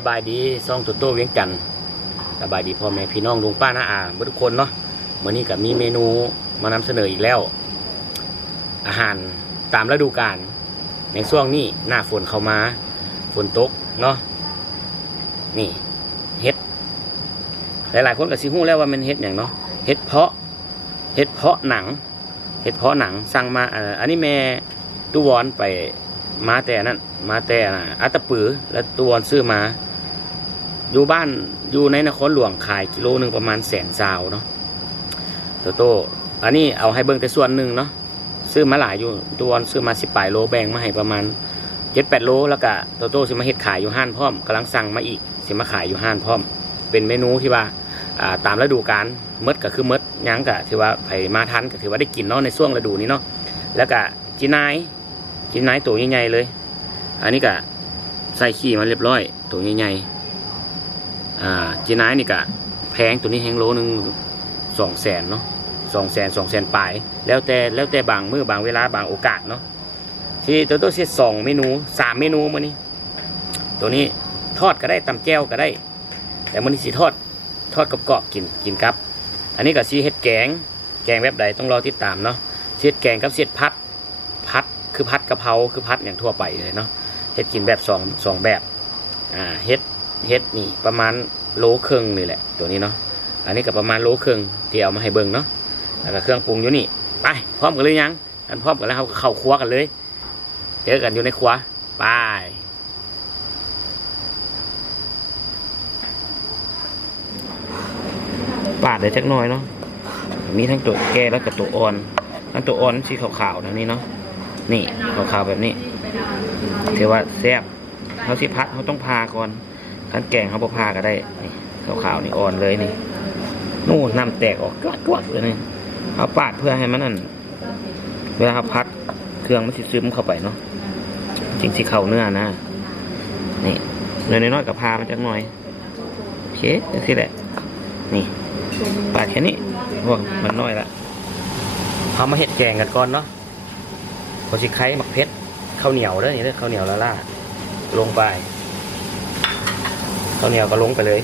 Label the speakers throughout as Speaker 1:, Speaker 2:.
Speaker 1: สบายดีซ่องตุโต้เวียงจันทน์สบายดีพ่อแม่พี่น้องลุงป้าน้าอาทุกคนเนาะวันนี้ก็มีเมนูมานำเสนออีกแล้ว อาหารตามฤดูกาลในช่วงนี้หน้าฝนเข้ามา ฝนตกเนาะนี่เห็ด หลายๆคนก็สิฮู้แล้วว่ามันเห็ดอย่างเนาะเห็ดเพาะเห็ดเพาะหนังเห็ดเพาะหนังสั่งมาอ,อันนี้แม่ตู้วอนไปมาแต่นั่นมาแต่อัตตปือแล้วตู้วอนซื้อมา อยู่บ้านอยู่ในนครหลวงขายกิโลหนึ่งประมาณแสนซาวเนาะโตโต้อันนี้เอาให้เบิ่งแต่ส่วนหนึ่งเนาะซื้อมาหลายอยู่ตู้วนซื้อมาสิบปลายโลแบ่งมาให้ประมาณเจ็ดแปดโลแล้วก็โตโต้สิมาเฮ็ดขายอยู่ห้านพร้อมกำลังสั่งมาอีกสิมาขายอยู่ห้านพร้อม เป็นเมนูที่ว่าตามฤดูกาลมดก็คือมดยังก็ถือว่าไผมาทันก็ถือว่าได้กินเนาะในช่วงฤดูนี้เนาะแล้วก็จีนายจีนายตัวใหญ่ๆเลย อันนี้ก็ใส่ขี้มาเรียบร้อยตัวใหญ่ๆ อ่าจีนายนี่ก็แพงตัวนี้แพงโลหนึงสองแสนเนาะสองแสนสองแสนปลาย แล้วแต่แล้วแต่บางมือบางเวลาบางโอกาสเนาะที่ตัวตัวเสียสองเมนูสามเมนูมานี้ ตัวนี้ทอดก็ได้ตำแจ่วก็ได้ แต่มันนี้สิทอดทอดกรอบๆกินกินครับ อันนี้ก็ซีเห็ดแกง แกงแบบใดต้องรอติดตามเนาะเห็ดแกงกับเห็ดพัดพัดคือพัดกะเพราคือพัดอย่างทั่วไปเลยเนาะเห็ดกินแบบสองสองแบบอ่าเห็ด เห็ดนี่ประมาณโลครึ่งนี่แหละ ตัวนี้เนาะอันนี้ก็ประมาณโลครึ่งที่เอามาให้เบิ่งเนาะแล้วก็เครื่องปรุงอยู่นี่ไปพร้อมกันเลยยังกันพร้อมกันแล้วเขาเข้าครัวกันเลย เจอกันอยู่ในครัวไปปาดได้จักหน่อยเนาะมีทั้งตัวแก่แล้วก็ตัวอ่อน ทั้งตัวอ่อนสีขาวๆนะนี่เนาะนี่ขาวๆแบบนี้ถือว่าแซ่บเขาสิพัดเขาต้องพาก่อน ขั้นแกงเขาบ่พาก็ได้นี่ขาวๆนี่อ่อนเลยนี่นู่นน้ำแตกออกกวดๆเลยนี่เอาปาดเพื่อให้มันนั่นเวลาพัดเครื่องมันสิซึมเข้าไปเนาะจริงสิเข้าเนื้อนะนี่เนื้อน้อยกับพามันจักหน่อยโอเคจังสิแหละ นี่ปาดแค่นี้โอ้มันน้อยละเอามาเห็ดแกงกันก่อนเนาะพอสิไข่หมักเพชรข้าวเหนียวเด้อนี่เด้อข้าวเหนียวละล่าลงไป ข้าวเหนียวก็ลงไปเลย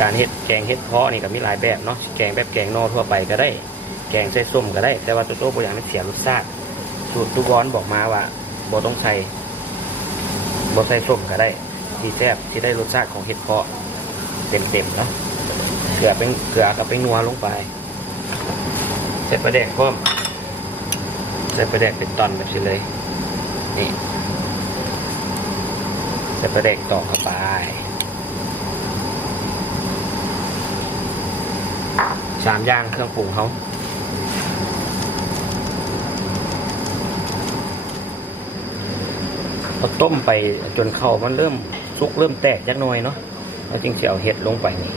Speaker 1: การเห็ดแกงเห็ดเพาะนี่ก็มีหลายแบบเนาะแกงแบบแกงนอทั่วไปก็ได้ แกงใส่ส้มก็ได้ แต่ว่าตัวโต๊ะบางอย่างมันเสียรสชาติสูตรทุกร้อนบอกมาว่าบ่ต้องใส่บ่ใส่ส้มก็ได้ที่แซ่บที่ได้รสชาติของเห็ดเพาะเต็มๆเนาะเกลือเป็นเกลือกับเป็นนัวลงไปเสร็จประแดกเพิ่มเสร็จประแดกเป็นตอนแบบนี้เลย นี่ เสร็จประแดกต่อเข้าไปสามย่างเครื่องปรุงเขาพอต้มไปจนเข้ามันเริ่มสุกเริ่มแตกยักหน่อยเนาะแล้วจึงจะเอาเห็ดลงไปนี่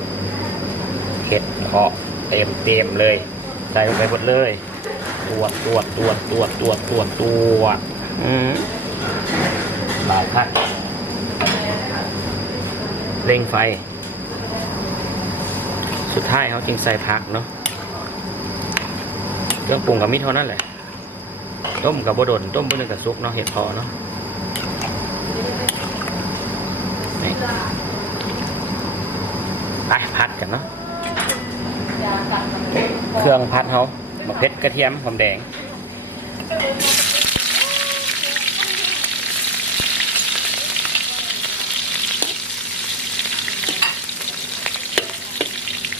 Speaker 1: เห็ดเพาะเต็มเต็มเลย ใส่ลงไปหมดเลยตรวจตรวจตรวจตรวจตรวจตรวจตรวจอืมบาดพัก เร่งไฟ สุดท้ายเขาจึงใส่ผักเนาะเครื่องปรุงกับมิเท่านั้นแหละ ต้มกับบดนต้มบนหนึ่งกับซุกเนาะเห็ดพอเนาะไปพัดกันเนาะเครื่องพัดเขามะเพ็ดกระเทียมหอมแดง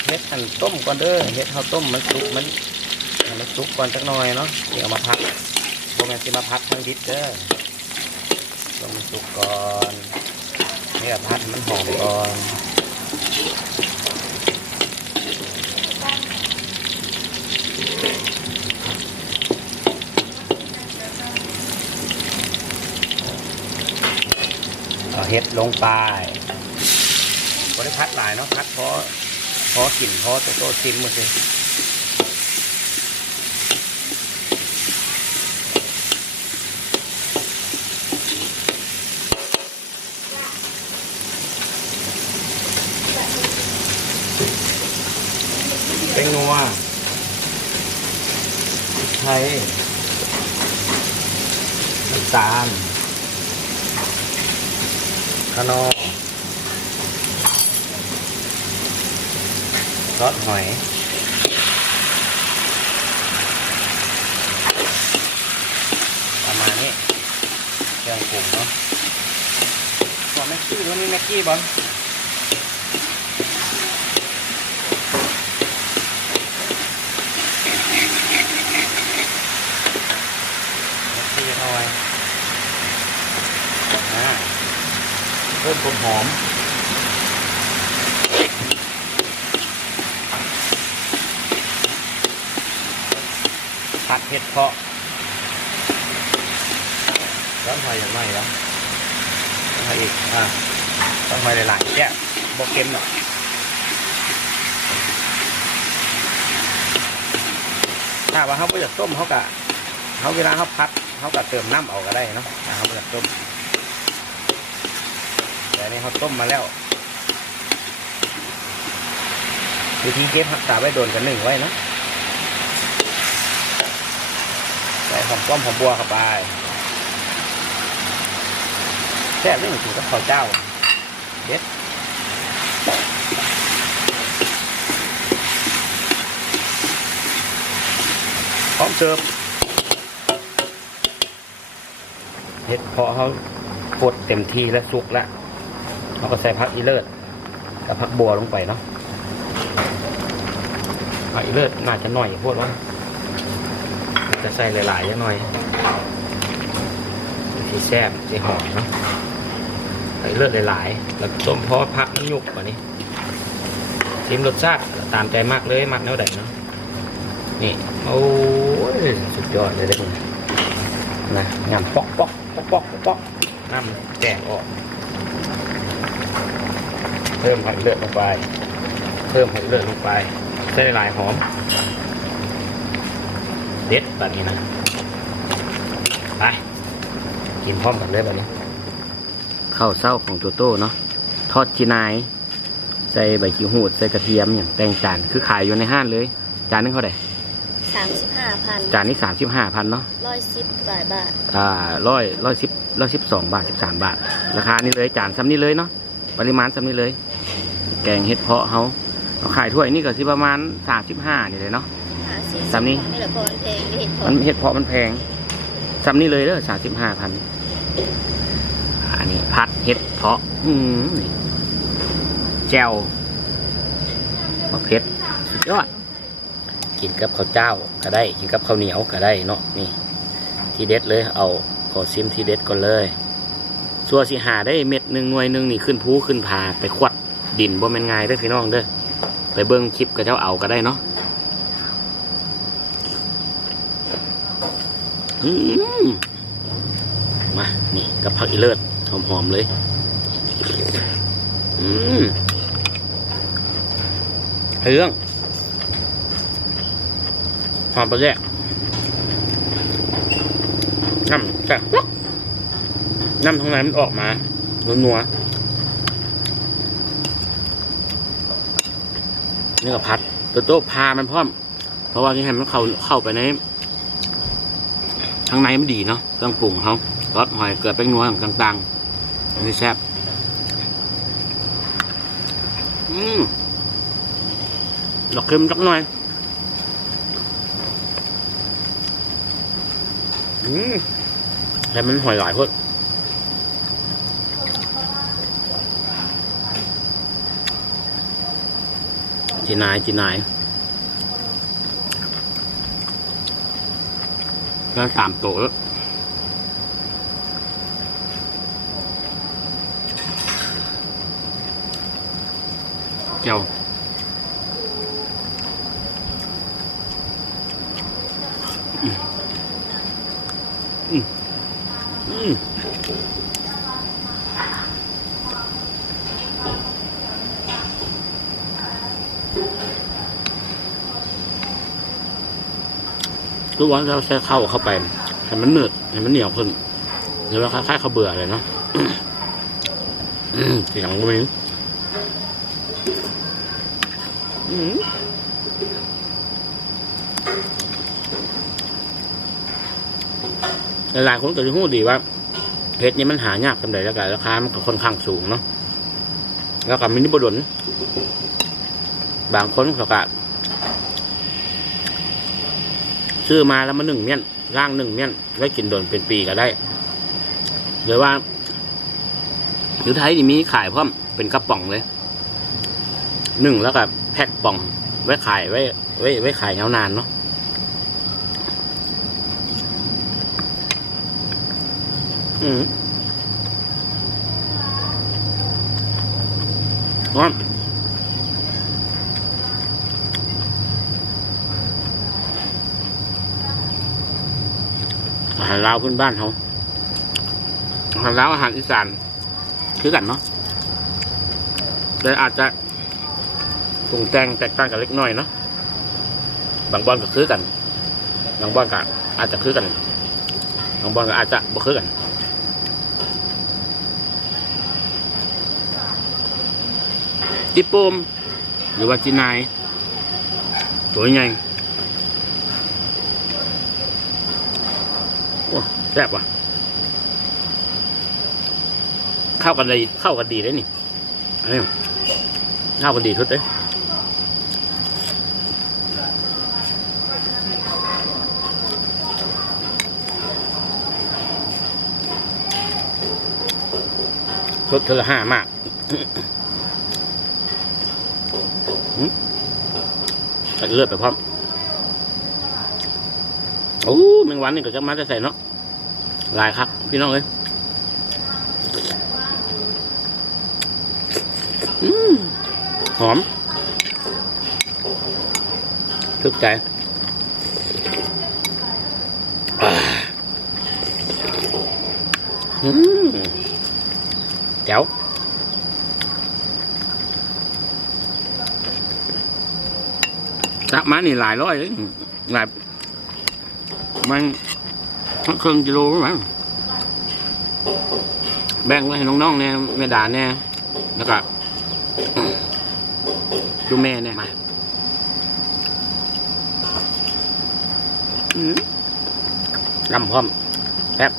Speaker 1: เฮ็ดอันต้มก่อนเด้อเฮ็ดเขาต้มมันสุกมันมันสุกก่อนสักหน่อยเนาะเดี๋ยวมาพัดโบแมนสิมาพัดทั้งดิบเด้อต้มสุกก่อนเนี่ยพัดให้มันหอมก่อนเห็ดลงไปบริพัดหลายเนาะพัดเพราะ พราะกลิ่นเพราะตัวโตชิมหมดเลยเป็นนัวไทยน้ำตาลข้านอก ซอสหอย ประมาณนี้เครื่องปรุงเนาะบอกแม็กกี้แล้วมีแม็กกี้บอลแม็กกี้เอาไว้อ่าเพิ่มความหอม เห็ดเพาะต้นหอยอย่างไรแล้วต้นหอยอีกอ่าต้อนหอยหลายๆแยบอกเค็มหรอกถ้าว่าเขาไม่อยากต้มเขากะเขาเวลาเขาพัดเขากะเติมน้ำเอาก็ได้เนาะถ้าเขาไม่อยากต้มแต่นนี้เขาต้มมาแล้ววิธีเก็บผักตาไว้โดนกันหนึ่งไว้เนาะ ใส่หอมป้มหอมบัวเข้าไปแซ่บไม่เหมือนกับข้าวเจ้าเด็ดพร้อมเสิร์ฟเห็ดเพาะเขาปดเต็มที่และสุกแล้วเราก็ใส่ผักอีเลิศกับผักบัวลงไปเนาะผักอีเลิศน่าจะหน่อยโพดว่า จะใส่หลายๆยังหน่อยที่แซ่บที่หอมเนาะใส่เลือดหลายๆ แล้วต้มพอพักน้ำยุกกว่านี้ชิมรสชาติตามใจมากเลยมากแนวใดเนาะนี่โอ้ยสุดยอดเลยเด้คุณนะงามปอกปอกปอกปอกปอกน้ำแตกออก เพิ่มผักเลือดลงไป เพิ่มผักเลือดลงไปใส่หลายหอม เด็ดแบบนี้นะ ไป กินพร้อมกันเลยแบบนี้ข้าวเศร้าของโตโต้เนาะทอดจีนาย ใส่ใบขี้หูด ใส่กระเทียมอย่างแต่งจานคือขายอยู่ในห้างเลย จานนึงเท่าไหร่
Speaker 2: สามสิบห้าพัน
Speaker 1: จานนี้สามสิบห้าพันเนาะ
Speaker 2: ร้อยสิบกว่าบาท
Speaker 1: อ่าร้อยร้อยสิบร้อยสิบสองบาทสิบสามบาท ราคานี้เลยจานซ้ำนี้เลยเนาะปริมาณซ้ำนี้เลย แกงเห็ดเพาะเขาเราขายถ้วยนี่ก็สิประมาณสามสิบห้านี่เลยเนาะ
Speaker 2: หา สี่
Speaker 1: สามนี้
Speaker 2: นี่แหละพอมันเพลงได้เห็นพอ
Speaker 1: มันเห็ดเพาะมันแพงซ้ำนี้เลยเด้อสามสิบห้าพันอันนี้พัดเห็ดเพาะ อืมนี่แจ่วมะเพ็ดสุดยอดกินกับข้าวเจ้าก็ได้ กินกับข้าวเหนียวก็ได้เนาะนี่ ทีเด็ดเลย เอาขอซิมทีเด็ดก่อนเลยสัวสิหาได้เม็ดหนึ่งหน่วยหนึ่งนี่ขึ้นภูขึ้นผาไปขวัดดินบ่แม่นง่ายเด้อพี่น้องเด้อไปเบิ่งคลิปกับเจ้าเอาก็ได้เนาะ อืมมา นี่กับผักอีเลิศหอมๆเลย อืมเรื่องหอมไปแรกน้ำแต่น้ำข้างในมันออกมานัวๆนี่ก็พัดตัวโต๊ะพามันพร้อม เพราะว่าที่ให้มันเข้าเข้าไปใน ข้างในมันดีเนาะเครื่องปรุงเขารสหอยเกลือแป้งนัวต่างๆอันนี้แซ่บอืมดอกเค็มสักหน่อยอืมแต่มันหอยหลายคนจีนายจีนาย ก็สามโตะแล้วเจ้าอื ทุกวันเราใช้ข้าเข้าไปให้มันเนืดให้มันเหนียวขึ้นหรือว่าคล้ายๆข้าวเบื่อเลยเนาะเสียงก็มีอืมหลายๆคนก็จะพูดดีว่าเห็ดนี่มันหายากจำได้แล้วกันราคามันก็ค่อนข้างสูงเนาะแล้วก็มินิบดลบางคนเขาก็ ซื้อมาแล้วมาหนึ่งเมี่ยนร่างหนึ่งเมี่ยนไว้วกินโดนเป็นปีก็ได้หรือว่าอยู่ไทยนี่มีขายพร้อมเป็นกระป๋องเลยหนึ่งแล้วก็แพ็คป่อง ไว้ขายไว้ ไว้ไว้ขายยาวนานเนาะอืมร้อนอ หารลาวพื้นบ้านเขาอาหารลาวอาหารอีสานคือกันเนาะแต่อาจจะปรุงแต่งแตกต่างกันเล็กน้อยเนาะบางบอนก็คือกันบางบอนก็อาจจะคือกันบางบอนก็อาจจะบ่คือกันจิโปมหรือว่าจินายสวยไงโอ้แซ่บวะเข้ากันดีเข้ากันดีเลยนี่อันนี้เข้ากันดีทุกเลยรสเทอละห้ามากใส่เลือดไปพร้อม โอ้แมงวันนี่ก็จะมาจะใส่เนาะ หลายครับพี่น้องเอ้ยหอมทึกใจอืมแจ๋วจับมานี่หลายร้อยเลยหลายมัน ทั้งครึ่งกิโลมั้งแบ่งไว้ให้น้องๆเนี่ยแม่ด่าเนี่ยแล้วก็ดูแม่เนี่ยมาอืมน้ำพร้อมแป๊บ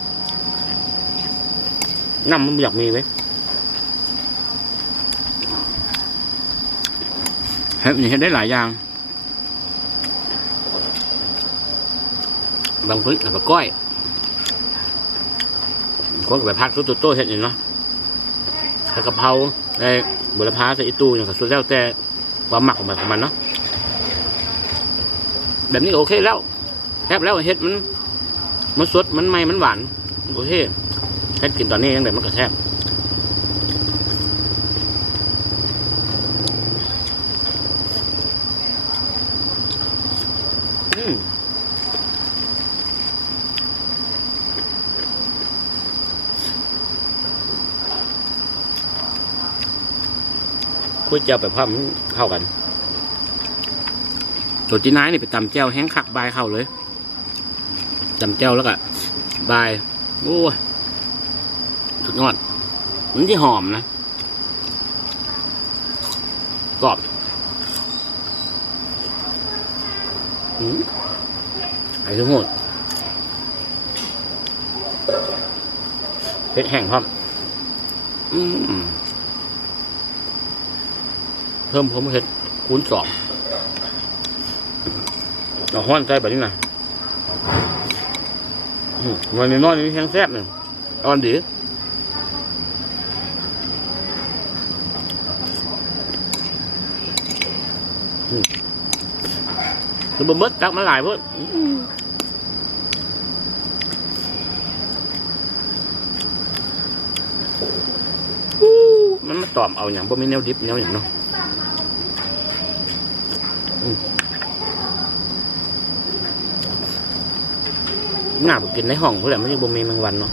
Speaker 1: น้ำมันอยากมีไหมเฮ็ดนี่เฮ็ดได้หลายอย่าง บางคนกับก้อยบาง คนกับพักสุดโต้เห็ดนี่เนาะใส่กะเพราใส่บุรพาใส่อีตูอย่างกับสุดแล้วแต่ความหมักของมันของมันเนาะแบบนี้โอเคแล้วแทบแล้วเห็ดมัน มันสดมันไม่มันหวานโอเคเห็ดกินตอนนี้ยังแบบมันก็แทบอืม ก๋วยเตี๋ยวแบบพ่อมันเข้ากันตัวจีน้ายนี่ไปตำแจ้วแห้งคักบายเข้าเลยตำแจ้วแล้วก็บายโอ้ยสุดยอดมันที่หอมนะกรอบอืมไอ้ทั้งหมดเผ็ดแห้งพร้อมอืม เพิ่มผมเห็ดคูณสองเอาห้อนใจแบบนี้นะมวันนี้อนนี่แห้งแซ่บหนึ่งอ่อนดีคือบะมดตักมาหลายเพื่อนมันมาตอมเอาอย่างบ่มีแนวดิบแนวอย่างเนาะ หน้าบกินในห้องเพื่อนไม่ใช่บ่มีแมงวันเนาะ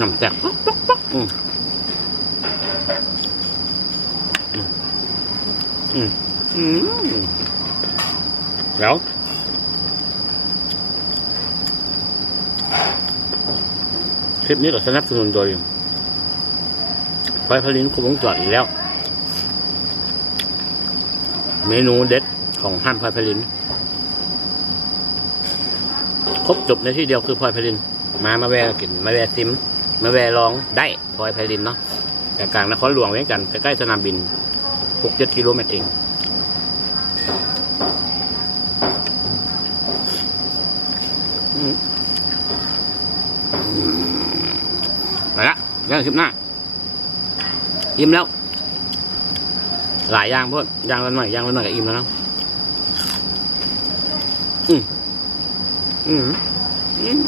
Speaker 1: น้ำแตกป๊อกป๊อกป๊อกอืมอืมอืมอืมแล้ว คลิปนี้ก็สนับสนุนโดยไฟพลินคุมวงจรอีกแล้ว เมนูเด็ดของห้านพลอยพลิน ครบจบในที่เดียวคือพลอยพลิน มามาแวะกิน มาแวะซิม มาแวะลองได้พลอยพลินเนาะแต่กลางนครหลวงเวียงจันทร์ใกล้ๆสนามบินหกเจ็ดกิโลเมตรเองอืม ไปละย่างคลิปหน้าอิ่มแล้ว หลายอย่างเพื่อนย่างละหน่อยย่างละหน่อยก็อิ่มแล้วเนาะอืมอืมอืม